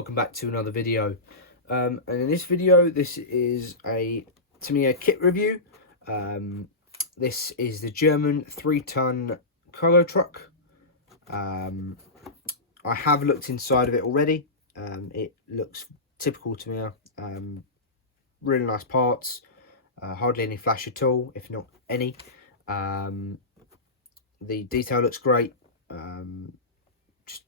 welcome back to another video. And in this video, this is a Tamiya kit review. This is the German 3-ton cargo truck. I have looked inside of it already. It looks typical Tamiya. Really nice parts, hardly any flash at all, if not any. The detail looks great. Just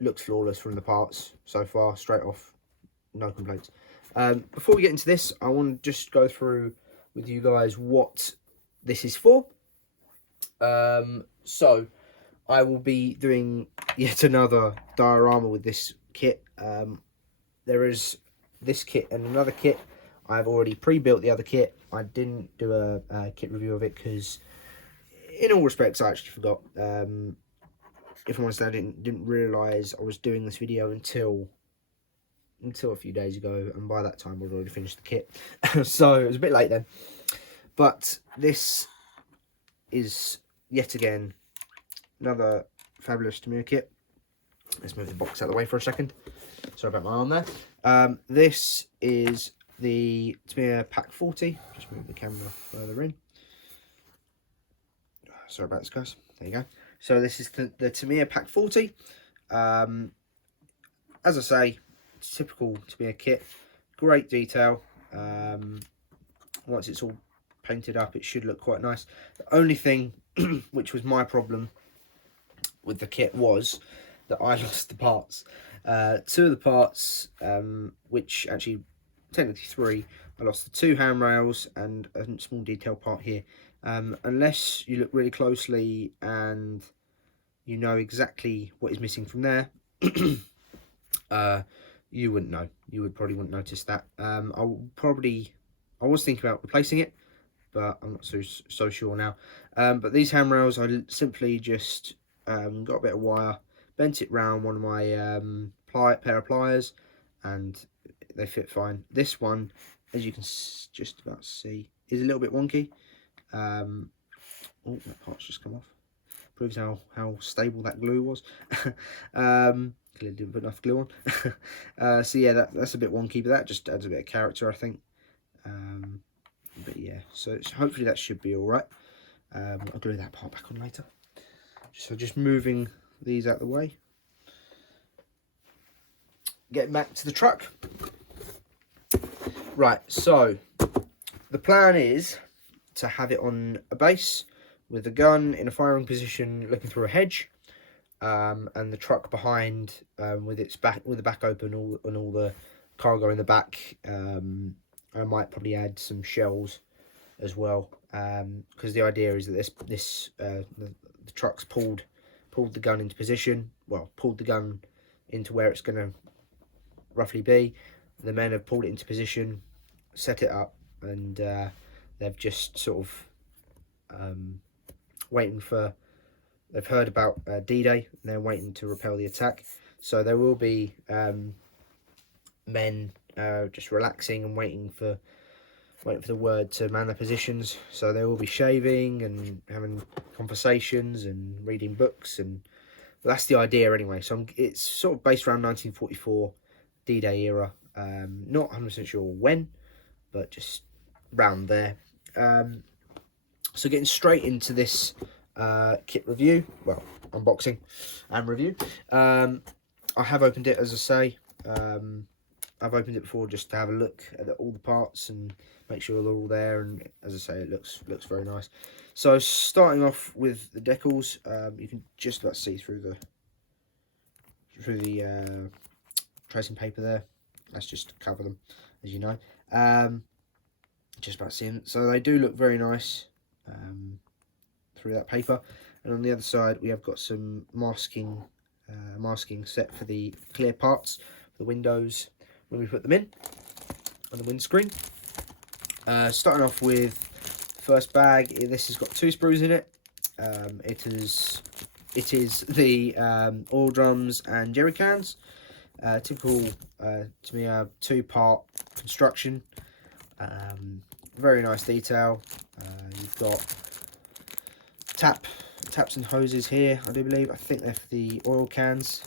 looks flawless from the parts so far, straight off, no complaints. Before we get into this, I want to just go through with you guys what this is for. So I will be doing yet another diorama with this kit. There is this kit and another kit. I've already pre-built the other kit. I didn't do a kit review of it because, in all respects, I actually forgot. If I'm honest, I didn't realise I was doing this video until a few days ago, and by that time I'd already finished the kit. So it was a bit late then. But this is yet again another fabulous Tamiya kit. Let's move the box out of the way for a second. Sorry about my arm there. This is the Tamiya Pack 40. Just move the camera further in. Sorry about this, guys. There you go. So this is the Tamiya Pack 40. As I say, it's typical Tamiya kit. Great detail. Once it's all painted up, it should look quite nice. The only thing, which was my problem with the kit, was that I lost the parts. Two of the parts, which actually technically three. I lost the two handrails and a small detail part here. Unless you look really closely and you know exactly what is missing from there, you wouldn't know. You probably wouldn't notice that. I was thinking about replacing it, but I'm not so sure now. But these handrails, I simply just got a bit of wire, bent it round one of my pair of pliers, and they fit fine. This one, as you can just about see, is a little bit wonky. Oh, that part's just come off. Proves how stable that glue was. Clearly didn't put enough glue on. So yeah, that's a bit wonky, but that just adds a bit of character, I think. But yeah, so hopefully that should be all right. I'll glue that part back on later. So just moving these out of the way. Getting back to the truck. Right, so the plan is to have it on a base with the gun in a firing position looking through a hedge, and the truck behind with the back open and all the cargo in the back. I might probably add some shells as well, because the idea is that the truck's pulled the gun into position. Well, pulled the gun into where it's going to roughly be. The men have pulled it into position, set it up, and they've just sort of waiting for. They've heard about D-Day, and they're waiting to repel the attack. So there will be men just relaxing and waiting for the word to man their positions. So they will be shaving and having conversations and reading books, and that's the idea anyway. So it's sort of based around 1944 D-Day era. Not 100% sure when, but just round there. So getting straight into this kit review, well, unboxing and review. I have opened it, as I say. I've opened it before just to have a look at all the parts and make sure they're all there, and as I say, it looks very nice. So starting off with the decals, you can just about see through the tracing paper there. That's just to cover them, as you know. Just about seeing it. So they do look very nice through that paper. And on the other side, we have got some masking set for the clear parts, the windows, when we put them in on the windscreen. Starting off with first bag, this has got 2 sprues in it. It is the oil drums and jerry cans. Typical to me, 2-part construction. Very nice detail. You've got taps and hoses here, I do believe. I think they're for the oil cans.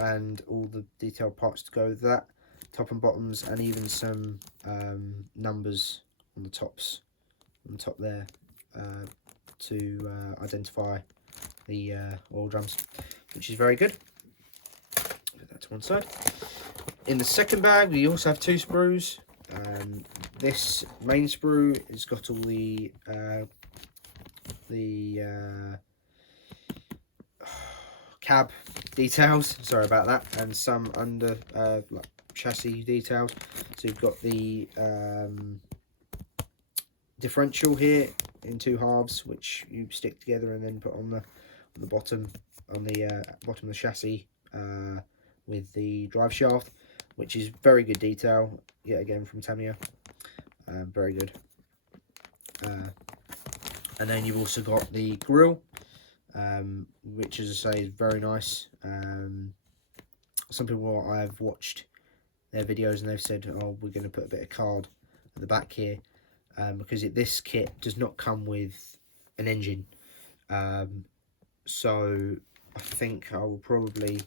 and all the detailed parts to go with that, top and bottoms, and even some numbers on the tops, on the top there, to identify the oil drums, which is very good. Put that to one side. In the second bag, we also have 2 sprues. This main sprue has got all the cab details, sorry about that, and some under like chassis details. So you've got the differential here in 2 halves, which you stick together and then put on the bottom, on the bottom of the chassis with the drive shaft, which is very good detail, yet again from Tamiya. Very good. And then you've also got the grille, which, as I say, is very nice. Some people I've watched their videos and they've said, oh, we're going to put a bit of card at the back here, because this kit does not come with an engine. So I think I will probably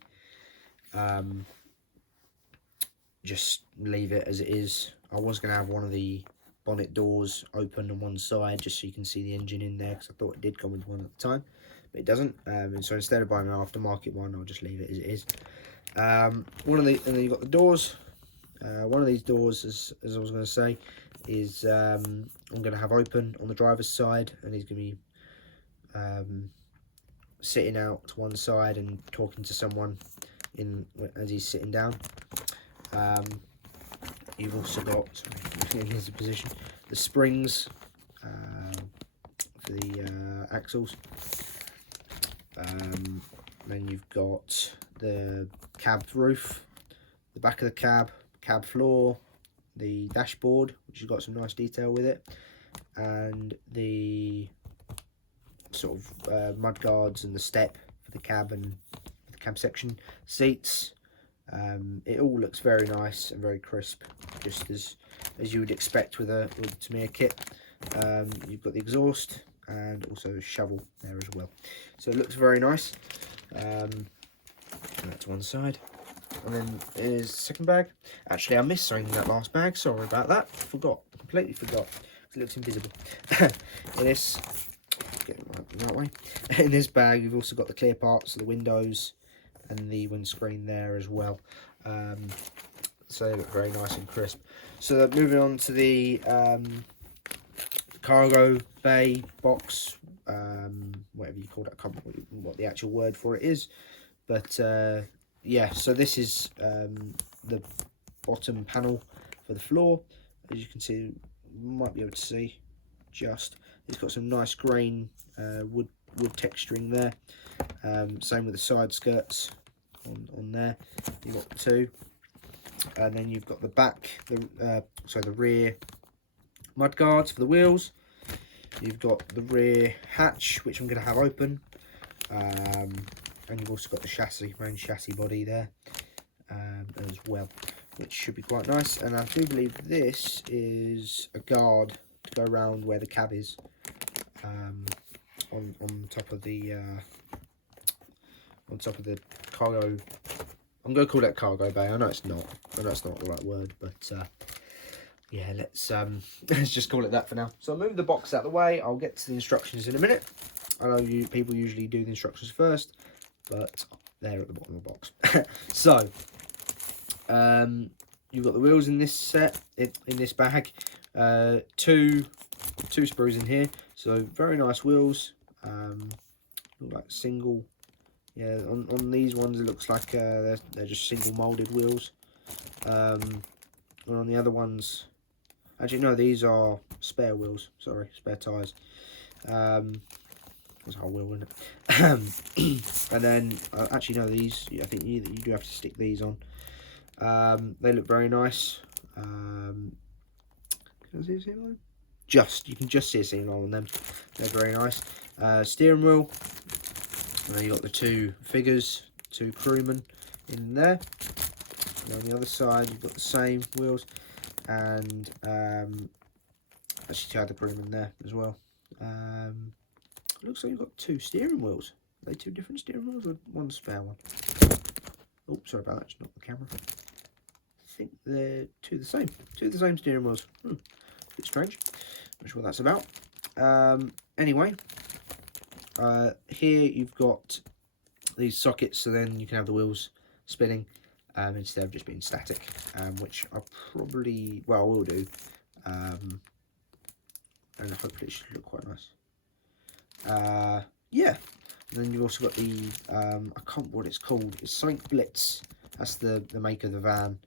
just leave it as it is. I was going to have one of the bonnet doors open on one side just so you can see the engine in there, because I thought it did come with one at the time, but it doesn't. And so instead of buying an aftermarket one, I'll just leave it as it is. And then you've got the doors. One of these doors, as I was going to say, is I'm going to have open on the driver's side, and he's going to be sitting out to one side and talking to someone as he's sitting down. You've also got, here's the position, the springs for the axles. Then you've got the cab roof, the back of the cab floor, the dashboard, which has got some nice detail with it, and the sort of mud guards and the step for the cab and the cab section seats. It all looks very nice and very crisp, just as you would expect with a Tamiya kit. You've got the exhaust and also a shovel there as well, so it looks very nice. That's one side, and then is the second bag. Actually, I missed something in that last bag, sorry about that. Completely forgot. It looks invisible. In this, get it right that way. In this bag, you've also got the clear parts of the windows and the windscreen there as well. So they look very nice and crisp. So moving on to the cargo bay box, whatever you call that, I can't remember what the actual word for it is, but yeah, so this is the bottom panel for the floor. As you can see, you might be able to see, it's got some nice grain wood texturing there. Same with the side skirts on there. You've got 2, and then you've got the back, the rear mud guards for the wheels. You've got the rear hatch, which I'm going to have open, and you've also got the main chassis body there as well, which should be quite nice. And I do believe this is a guard to go around where the cab is, on top of the cargo. I'm going to call that cargo bay. I know it's not the right word, but yeah, let's just call it that for now. So I'll move the box out of the way. I'll get to the instructions in a minute. I know people usually do the instructions first, but they're at the bottom of the box. So you've got the wheels in this set, in this bag. 2 sprues in here, so very nice wheels. Look like single. Yeah, on these ones it looks like they're just single molded wheels. And on the other ones, actually no, these are spare wheels. Sorry, spare tires. That's a whole wheel, isn't it? And then actually no, these, I think you do have to stick these on. They look very nice. Can I see a seam line? You can just see a seam line on them. They're very nice. Steering wheel. And then you got the 2 figures, 2 crewmen in there. And on the other side, you've got the same wheels, and actually 2 other crewmen there as well. Looks like you've got 2 steering wheels. Are they 2 different steering wheels or one spare one? Oh, sorry about that, it's not the camera. I think they're two of the same steering wheels. Bit strange. Not sure what that's about. Anyway, here you've got these sockets, so then you can have the wheels spinning instead of just being static, which I probably, well, I will do, and hopefully it should look quite nice. Yeah, and then you've also got the, I can't remember what it's called, it's something Blitz, that's the make of the van.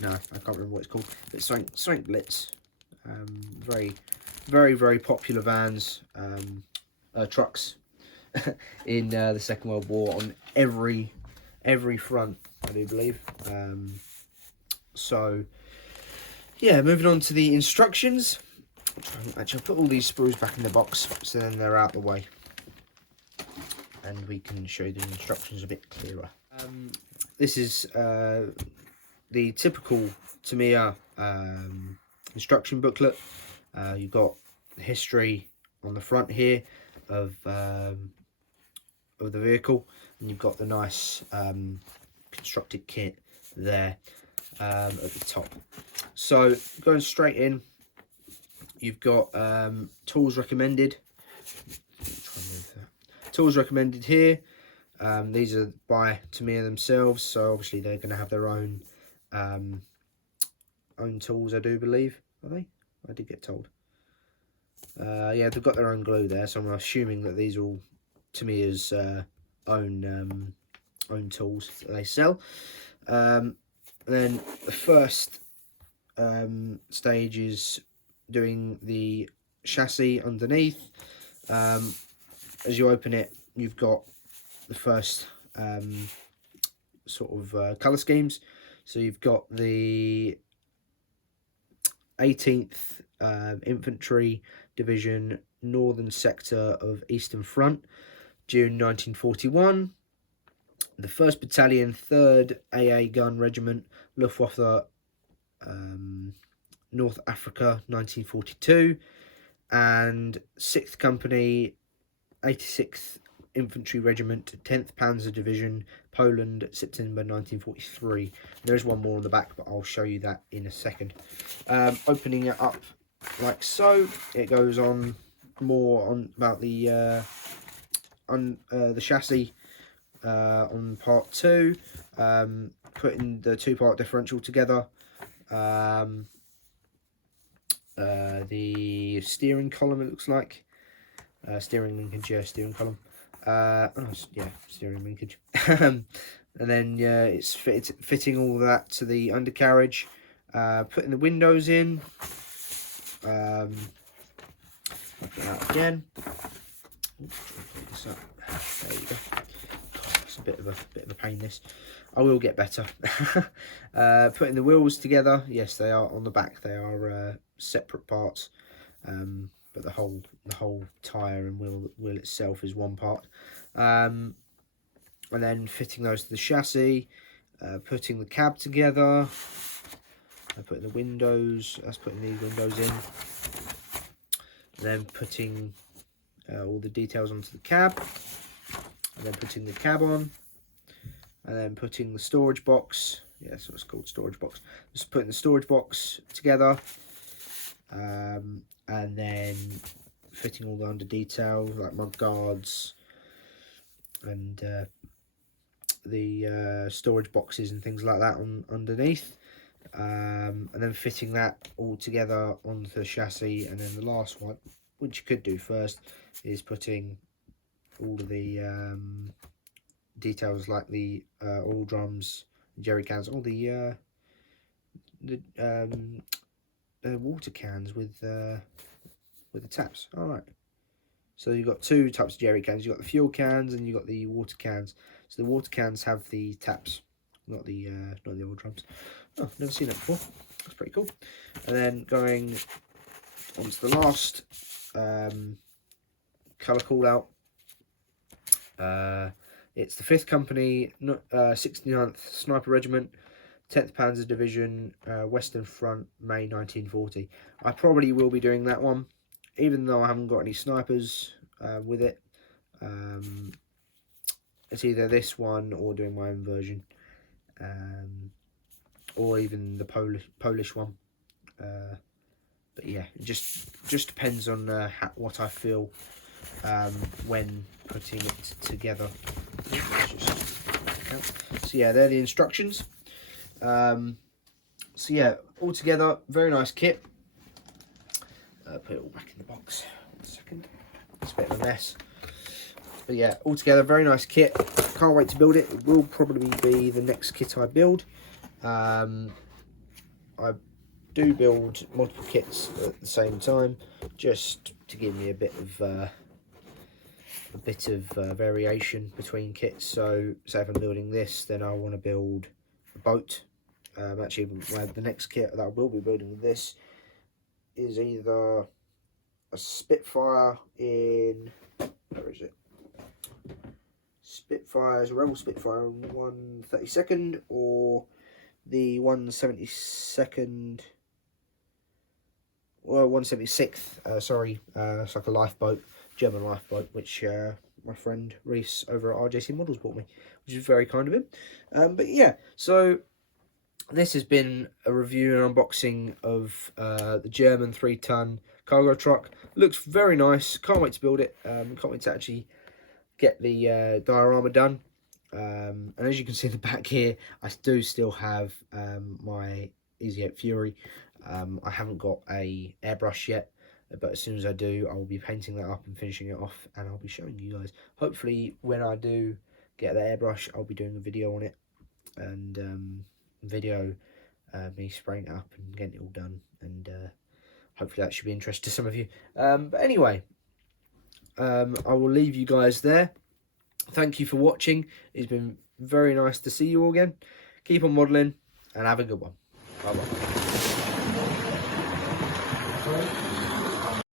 No, I can't remember what it's called, but it's something Blitz. Very popular vans, trucks in the Second World War on every front, I do believe. So yeah, moving on to the instructions. Actually, I'll put all these sprues back in the box so then they're out of the way, and we can show you the instructions a bit clearer. This is the typical Tamiya instruction booklet. You've got the history on the front here of the vehicle, and you've got the nice constructed kit there at the top. So going straight in, you've got tools recommended. Tools recommended here. These are by Tamiya themselves, so obviously they're going to have their own tools, I do believe. Are they? I did get told. Yeah, they've got their own glue there, so I'm assuming that these are all Tamiya's own tools that they sell. And then the first stage is doing the chassis underneath. As you open it, you've got the first sort of colour schemes. So you've got the 18th Infantry Division, Northern Sector of Eastern Front, June 1941. The 1st Battalion, 3rd AA Gun Regiment, Luftwaffe, North Africa, 1942. And 6th Company, 86th Infantry Regiment, 10th Panzer Division, Poland, September 1943. There's one more on the back, but I'll show you that in a second. Opening it up like so, it goes on more on about the chassis on part 2, putting the 2-part differential together, the steering column, it looks like, steering linkage, yeah, steering column, yeah, steering linkage, and then it's fitting all that to the undercarriage, putting the windows in, open that again. So, there you go. It's a bit of a pain, this. I will get better. Putting the wheels together. Yes, they are on the back. They are separate parts, but the whole tire and wheel itself is one part. And then fitting those to the chassis. Putting the cab together. Putting the windows. That's putting these windows in. And then putting all the details onto the cab, and then putting the cab on, and then putting the storage box, yeah, that's what it's called, storage box, just putting the storage box together, and then fitting all the under details like mud guards and the storage boxes and things like that on underneath, and then fitting that all together onto the chassis. And then the last one, which you could do first, is putting all of the details like the oil drums, jerry cans, all the water cans with the taps. All right. So you've got 2 types of jerry cans. You've got the fuel cans and you've got the water cans. So the water cans have the taps, not the oil drums. Oh, never seen that before. That's pretty cool. And then going on to the last colour call out. It's the 5th Company, 69th Sniper Regiment, 10th Panzer Division, Western Front, May 1940. I probably will be doing that one, even though I haven't got any snipers with it. it's either this one or doing my own version, or even the Polish one. But yeah, it just depends on what I feel when putting it together. So yeah, they're the instructions. So yeah, all together, very nice kit. Put it all back in the box. 1 second. It's a bit of a mess. But yeah, all together, very nice kit. Can't wait to build it. It will probably be the next kit I build. I do build multiple kits at the same time, just to give me a bit of variation between kits. So say if I'm building this, then I want to build a boat. Actually, the next kit that I will be building with this is either a Spitfire in, where is it? Spitfire's Rebel Spitfire 132nd, or the 172nd, well, 176th, sorry, it's like a lifeboat, German lifeboat, which my friend Reese over at RJC Models bought me, which is very kind of him. But yeah, so this has been a review and unboxing of the German 3-ton cargo truck. Looks very nice. Can't wait to build it. Can't wait to actually get the diorama done. And as you can see in the back here, I do still have my Easy 8 Fury. I haven't got a airbrush yet, but as soon as I do, I will be painting that up and finishing it off, and I'll be showing you guys. Hopefully, when I do get the airbrush, I'll be doing a video on it, and video me spraying it up and getting it all done, and hopefully that should be interesting to some of you. But anyway, I will leave you guys there. Thank you for watching. It's been very nice to see you all again. Keep on modelling and have a good one. Bye bye.